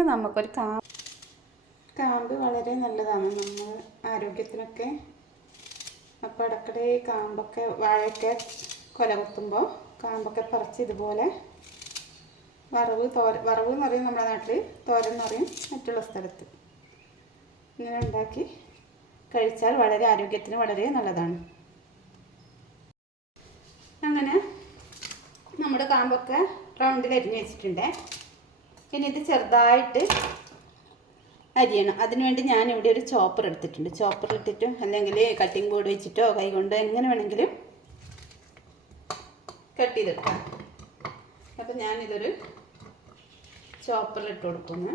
ഇന്ന് നമുക്കൊരു കാ കാമ്പ് വളരെ നല്ലതാണ്. നമ്മൾ ആരോഗ്യത്തിനൊക്കെ അപ്പോൾ ഇടയ്ക്കിടെ ഈ കാമ്പൊക്കെ വാഴയൊക്കെ കൊല കുത്തുമ്പോൾ കാമ്പൊക്കെ പറിച്ച് ഇതുപോലെ വറവ് തോര വറവ് എന്ന് പറയും നമ്മുടെ നാട്ടിൽ തോരൻ എന്ന് പറയും മറ്റുള്ള സ്ഥലത്ത്. ഇങ്ങനെ ഉണ്ടാക്കി കഴിച്ചാൽ വളരെ ആരോഗ്യത്തിന് വളരെ നല്ലതാണ്. അങ്ങനെ നമ്മുടെ കാമ്പൊക്കെ റൗണ്ടിൽ അരിഞ്ഞ് വെച്ചിട്ടുണ്ട്. ഇനി ഇത് ചെറുതായിട്ട് അരിയണം. അതിനുവേണ്ടി ഞാൻ ഇവിടെ ഒരു ചോപ്പർ എടുത്തിട്ടുണ്ട്. ചോപ്പർ ഇട്ടിട്ടോ അല്ലെങ്കിൽ കട്ടിംഗ് ബോർഡ് വെച്ചിട്ടോ കൈ കൈകൊണ്ട് എങ്ങനെ വേണമെങ്കിലും കട്ട് ചെയ്തെടുക്കാം. അപ്പം ഞാനിതൊരു ചോപ്പറിലിട്ട് കൊടുക്കുന്നു.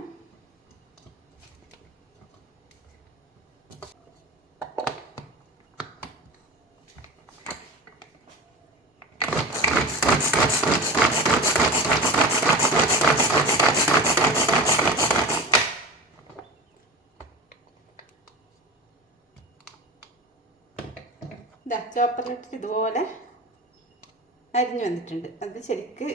ഇതാ ഇതുപോലെ അരിഞ്ഞു വന്നിട്ടുണ്ട്. അത് ശരിക്ക്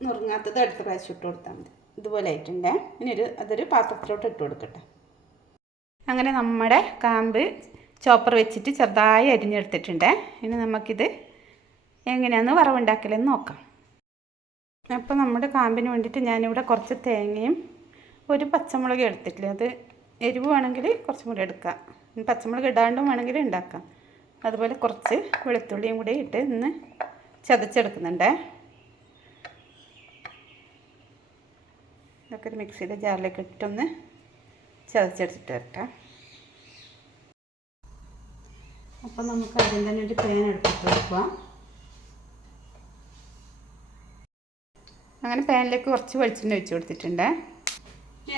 നുറുങ്ങാത്തത് അടുത്ത പ്രാവശ്യം ഇട്ട് കൊടുത്താൽ മതി. ഇതുപോലെ ആയിട്ടുണ്ടേ. ഇനി ഒരു അതൊരു പാത്രത്തിലോട്ട് ഇട്ട് കൊടുക്കട്ടെ. അങ്ങനെ നമ്മുടെ കാമ്പ് ചോപ്പർ വെച്ചിട്ട് ചെറുതായി അരിഞ്ഞെടുത്തിട്ടുണ്ട്. ഇനി നമുക്കിത് എങ്ങനെയാണെന്ന് വറവുണ്ടാക്കലെന്ന് നോക്കാം. അപ്പോൾ നമ്മുടെ കാമ്പിന് വേണ്ടിയിട്ട് ഞാനിവിടെ കുറച്ച് തേങ്ങയും ഒരു പച്ചമുളക് എടുത്തിട്ടില്ല. അത് എരിവ് വേണമെങ്കിൽ കുറച്ചും കൂടി എടുക്കാം. പച്ചമുളക് ഇടാണ്ടും വേണമെങ്കിൽ ഉണ്ടാക്കാം. അതുപോലെ കുറച്ച് വെളുത്തുള്ളിയും കൂടി ഇട്ട് ഇന്ന് ചതച്ചെടുക്കുന്നുണ്ടേ. ഇതൊക്കെ ഒരു മിക്സിയുടെ ജാറിലേക്ക് ഇട്ടൊന്ന് ചതച്ചെടുത്തിട്ട് വരട്ടെ. അപ്പോൾ നമുക്ക് ആദ്യം തന്നെ ഒരു പാൻ എടുത്തിട്ട് വെക്കുക അങ്ങനെ പാനിലേക്ക് കുറച്ച് വെളിച്ചെണ്ണ ഒഴിച്ച് കൊടുത്തിട്ടുണ്ട്.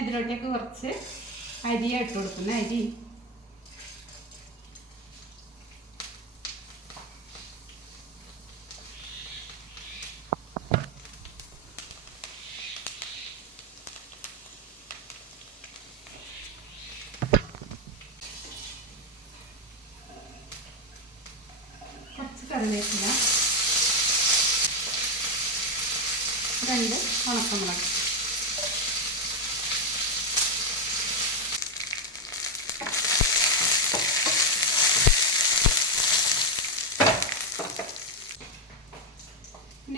അതിലോട്ടേക്ക് കുറച്ച് അരിയാണ് ഇട്ട് കൊടുക്കുന്നത്. അരി കുറച്ച് കറിവേപ്പില രണ്ട് ഉണക്കമുളക്.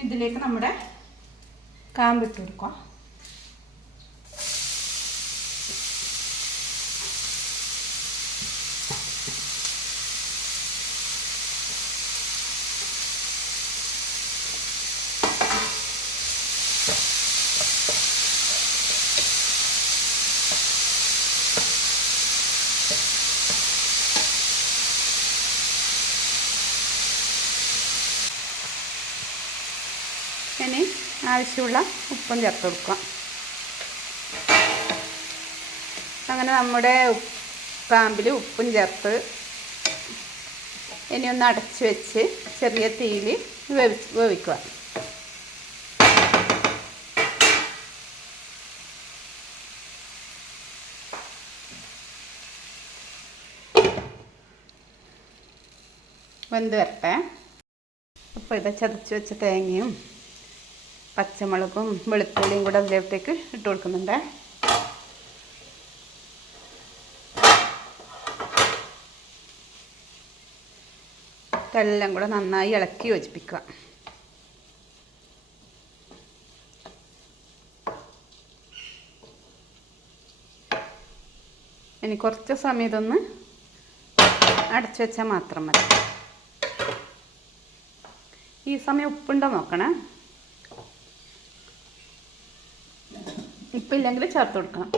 ഇതിലേക്ക് നമ്മുടെ കാമ്പിട്ട് കൊടുക്കാം. ഇനി ആവശ്യമുള്ള ഉപ്പും ചേർത്ത് കൊടുക്കാം അങ്ങനെ നമ്മുടെ പാമ്പിൽ ഉപ്പും ചേർത്ത് ഇനി ഒന്ന് അടച്ച് വെച്ച് ചെറിയ തീയിൽ വേവി വേവിക്കുക. വെന്ത് വരട്ടെ. അപ്പോൾ ഇത് ചതച്ച് വെച്ച തേങ്ങയും പച്ചമുളകും വെളുത്തുള്ളിയും കൂടെ അതിലേക്ക് ഇട്ട് കൊടുക്കുന്നുണ്ട്. ഇതെല്ലാം കൂടെ നന്നായി ഇളക്കി യോജിപ്പിക്കുക. ഇനി കുറച്ച് സമയം ഇതൊന്ന് അടച്ചു വെച്ചാൽ മാത്രം മതി. ഈ സമയം ഉപ്പുണ്ടോ നോക്കണേ. ഉപ്പില്ലെങ്കിൽ ചേർത്ത് കൊടുക്കണം.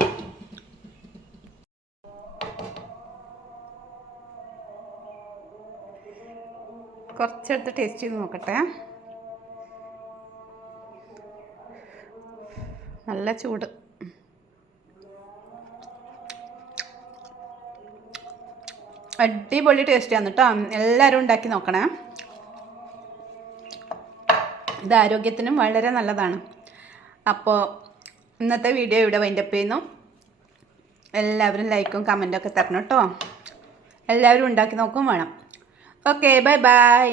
കുറച്ചെടുത്ത് ടേസ്റ്റ് ചെയ്ത് നോക്കട്ടെ. നല്ല ചൂട്. അടിപൊളി ടേസ്റ്റാണ് കേട്ടോ എല്ലാവരും ഉണ്ടാക്കി നോക്കണേ. ഇത് ആരോഗ്യത്തിനും വളരെ നല്ലതാണ്. അപ്പോൾ ഇന്നത്തെ വീഡിയോ ഇവിടെ വൈൻഡപ്പ് ചെയ്യുന്നു. എല്ലാവരും ലൈക്കും കമന്റൊക്കെ തരണം കേട്ടോ എല്ലാവരും ഉണ്ടാക്കി നോക്കും വേണം. Okay bye bye